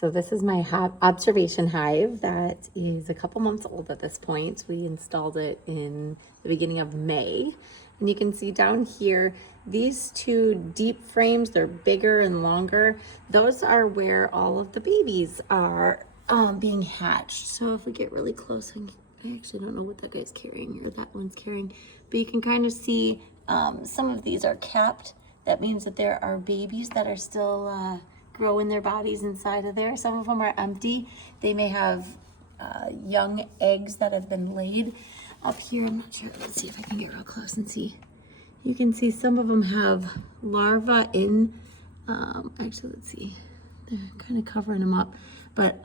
So this is my observation hive that is a couple months old at this point. We installed it in the beginning of May. And you can see down here, these two deep frames, they're bigger and longer. Those are where all of the babies are being hatched. So if we get really close, I actually don't know what that guy's carrying or that one's carrying, but you can kind of see some of these are capped. That means that there are babies that are still growing their bodies inside of there. Some of them are empty. They may have young eggs that have been laid up here. I'm not sure. Let's see if I can get real close and see. You can see some of them have larvae in, actually, let's see. They're kind of covering them up. But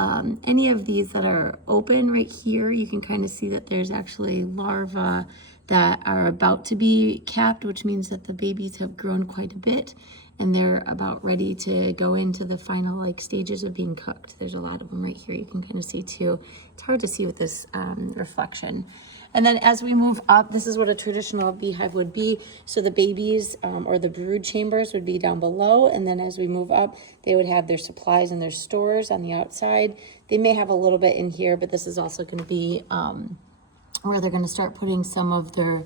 any of these that are open right here, you can kind of see that there's actually larvae that are about to be capped, which means that the babies have grown quite a bit and they're about ready to go into the final stages of being cooked. There's a lot of them right here you can kind of see too. It's hard to see with this reflection. And then as we move up, this is what a traditional beehive would be. So the babies or the brood chambers would be down below. And then as we move up, they would have their supplies and their stores on the outside. They may have a little bit in here, but this is also going to be where they're going to start putting some of their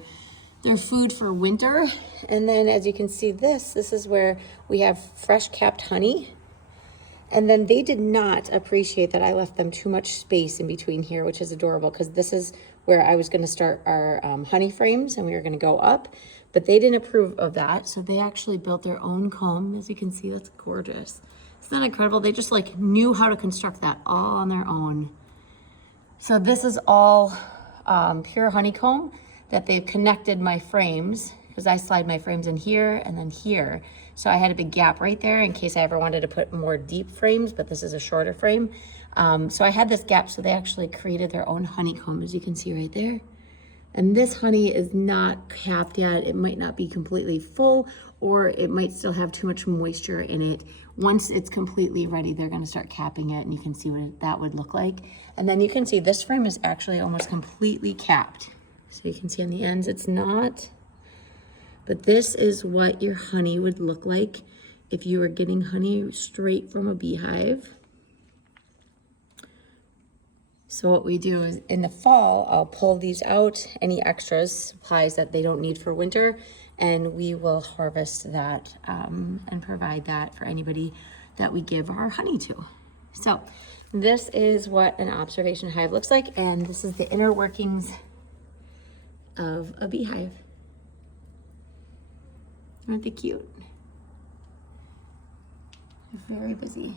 food for winter. And then as you can see, this is where we have fresh capped honey. And then they did not appreciate that I left them too much space in between here, which is adorable, because this is where I was going to start our honey frames and we were going to go up, but they didn't approve of that. So they actually built their own comb. As you can see, that's gorgeous. Isn't that incredible? They just knew how to construct that all on their own. So this is all pure honeycomb that they've connected my frames, because I slide my frames in here and then here. So I had a big gap right there in case I ever wanted to put more deep frames, but this is a shorter frame. So I had this gap, so they actually created their own honeycomb, as you can see right there. And this honey is not capped yet. It might not be completely full, or it might still have too much moisture in it. Once it's completely ready, they're gonna start capping it, and you can see what that would look like. And then you can see this frame is actually almost completely capped. So you can see on the ends, it's not. But this is what your honey would look like if you were getting honey straight from a beehive. So what we do is in the fall, I'll pull these out, any extras, supplies that they don't need for winter, and we will harvest that and provide that for anybody that we give our honey to. So this is what an observation hive looks like, and this is the inner workings of a beehive. Aren't they cute? They're very busy.